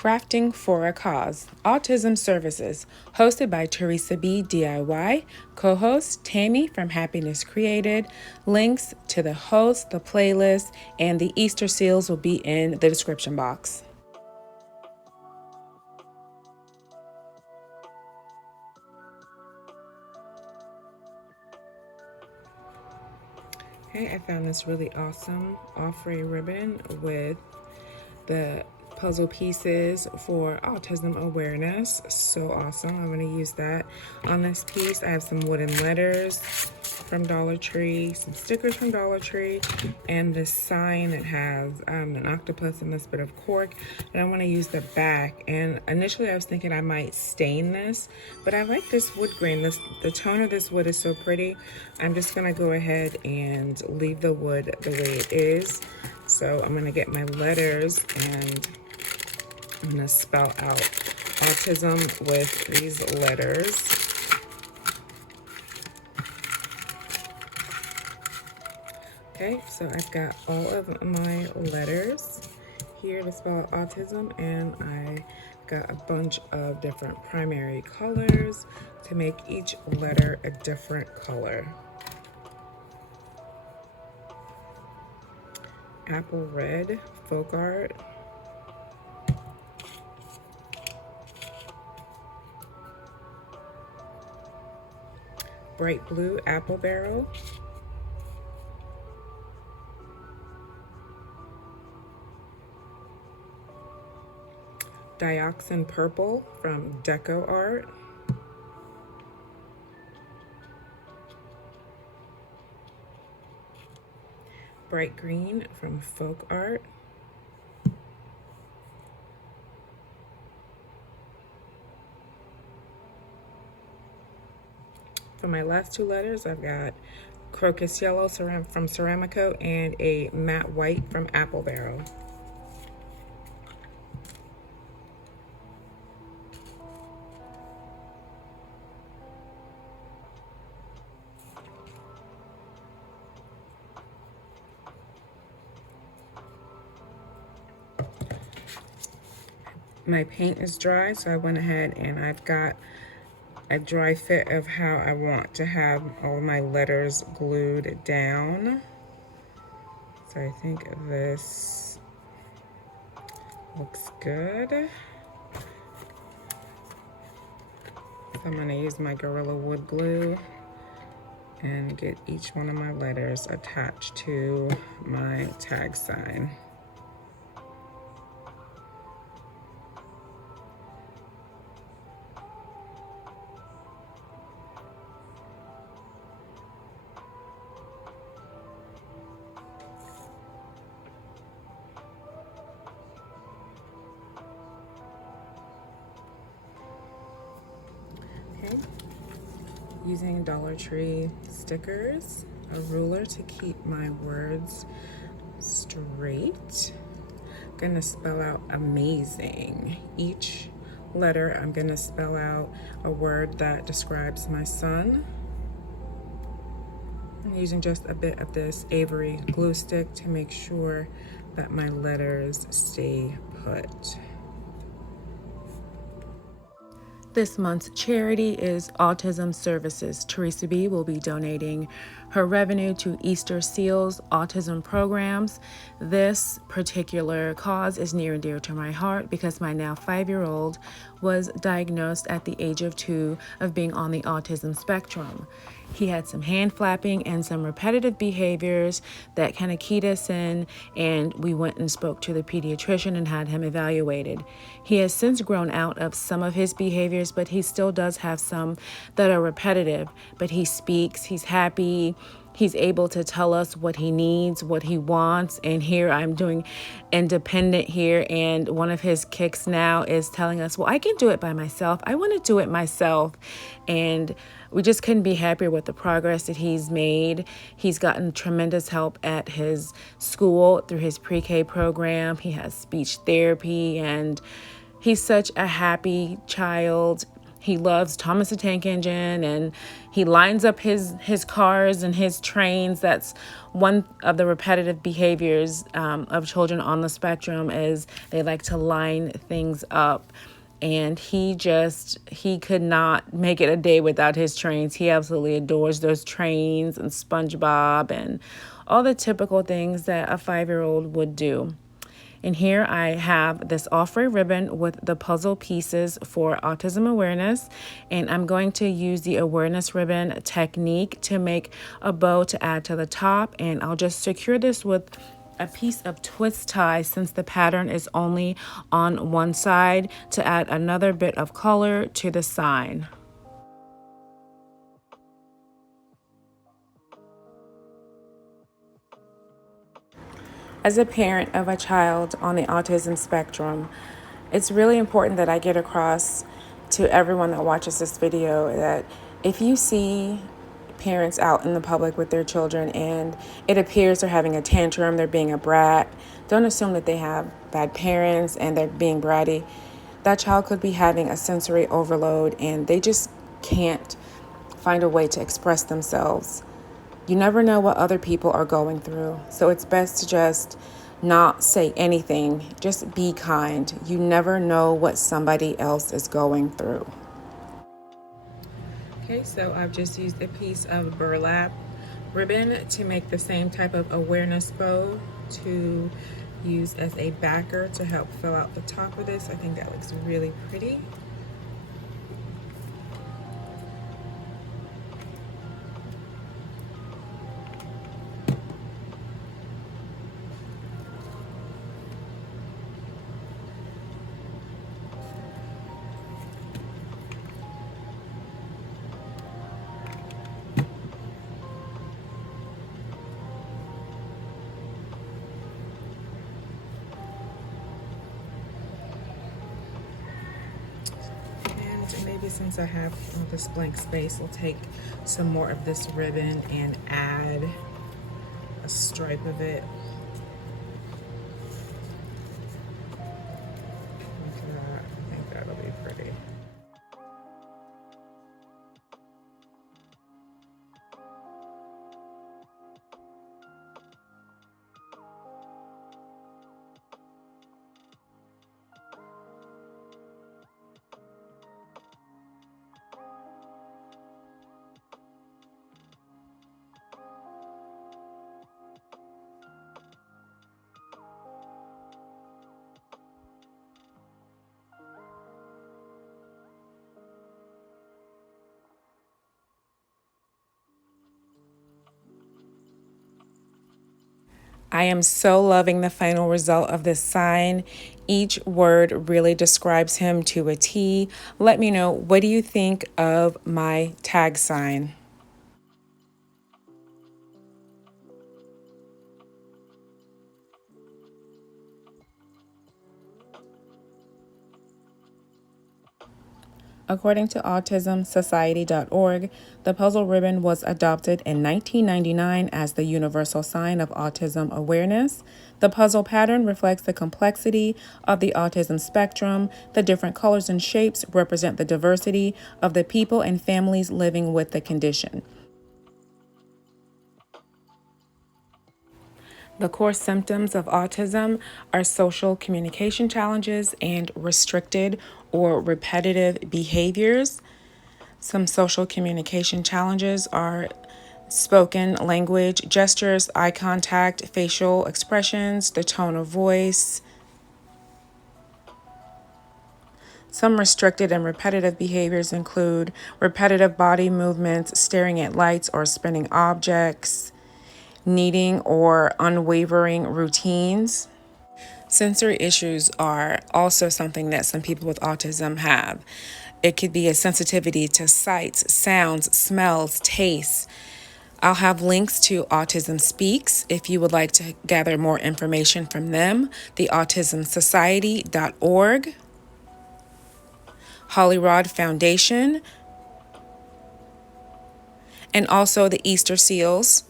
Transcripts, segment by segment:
Crafting for a Cause, Autism Services, hosted by Teresa B. DIY, co-host Tammy from Happiness Created. Links to the host, the playlist, and the Easter seals will be in the description box. Hey, I found this really awesome off-ray ribbon with the puzzle pieces for autism awareness. So awesome. I'm going to use that on this piece. I have some wooden letters from DollarTree, some stickers from DollarTree, and this sign that has an octopus and this bit of cork. And I want to use the back. And initially I was thinking I might stain this, but I like this wood grain. The tone of this wood is so pretty. I'm just going to go ahead and leave the wood the way it is. So I'm going to get my letters and I'm going to spell out autism with these letters. Okay, so I've got all of my letters here to spell out autism, and I got a bunch of different primary colors to make each letter a different color. Apple red, folk art. Bright blue, apple barrel. Dioxin purple from Deco Art. Bright green from Folk Art. For my last two letters, I've got crocus yellow from Ceramico and a matte white from Apple Barrel. My paint is dry, so I went ahead and I've got a dry fit of how I want to have all my letters glued down. So I think this looks good. So I'm gonna use my Gorilla Wood glue and get each one of my letters attached to my tag sign. Okay. Using DollarTree stickers, a ruler to keep my words straight. I'm gonna spell out amazing. Each letter, I'm gonna spell out a word that describes my son. I'm using just a bit of this Avery glue stick to make sure that my letters stay put. This month's charity is Autism Services. Teresa B. will be donating her revenue to Easter Seals autism programs. This particular cause is near and dear to my heart because my now 5-year-old was diagnosed at the age of 2 of being on the autism spectrum. He had some hand flapping and some repetitive behaviors that kind of keyed us in, and we went and spoke to the pediatrician and had him evaluated. He has since grown out of some of his behaviors, but he still does have some that are repetitive. But he speaks, he's happy, he's able to tell us what he needs, what he wants. And here I'm doing independent here, and one of his kicks now is telling us, well, I can do it by myself. I want to do it myself. And we just couldn't be happier with the progress that he's made. He's gotten tremendous help at his school through his pre-K program. He has speech therapy, and he's such a happy child. He loves Thomas the Tank Engine, and he lines up his cars and his trains. That's one of the repetitive behaviors of children on the spectrum, is they like to line things up. And he could not make it a day without his trains. He absolutely adores those trains and SpongeBob and all the typical things that a 5-year-old would do. And here I have this offray ribbon with the puzzle pieces for autism awareness. And I'm going to use the awareness ribbon technique to make a bow to add to the top. And I'll just secure this with a piece of twist tie, since the pattern is only on one side, to add another bit of color to the sign. As a parent of a child on the autism spectrum, it's really important that I get across to everyone that watches this video that if you see parents out in the public with their children and it appears they're having a tantrum, they're being a brat, don't assume that they have bad parents and they're being bratty. That child could be having a sensory overload and they just can't find a way to express themselves. You never know what other people are going through, so it's best to just not say anything. Just be kind. You never know what somebody else is going through. Okay, so I've just used a piece of burlap ribbon to make the same type of awareness bow to use as a backer to help fill out the top of this. I think that looks really pretty. Maybe since I have this blank space, I'll take some more of this ribbon and add a stripe of it. Look at that. I think that'll be pretty. I am so loving the final result of this sign. Each word really describes him to a T. Let me know, what do you think of my tag sign? According to autismsociety.org, the puzzle ribbon was adopted in 1999 as the universal sign of autism awareness. The puzzle pattern reflects the complexity of the autism spectrum. The different colors and shapes represent the diversity of the people and families living with the condition. The core symptoms of autism are social communication challenges and restricted or repetitive behaviors. Some social communication challenges are spoken language, gestures, eye contact, facial expressions, the tone of voice. Some restricted and repetitive behaviors include repetitive body movements, staring at lights or spinning objects, needing or unwavering routines. Sensory issues are also something that some people with autism have. It could be a sensitivity to sights, sounds, smells, tastes. I'll have links to Autism Speaks if you would like to gather more information from them, the autismsociety.org, Holly Rod Foundation, and also the Easter Seals.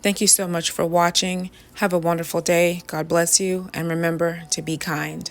Thank you so much for watching. Have a wonderful day. God bless you. And remember to be kind.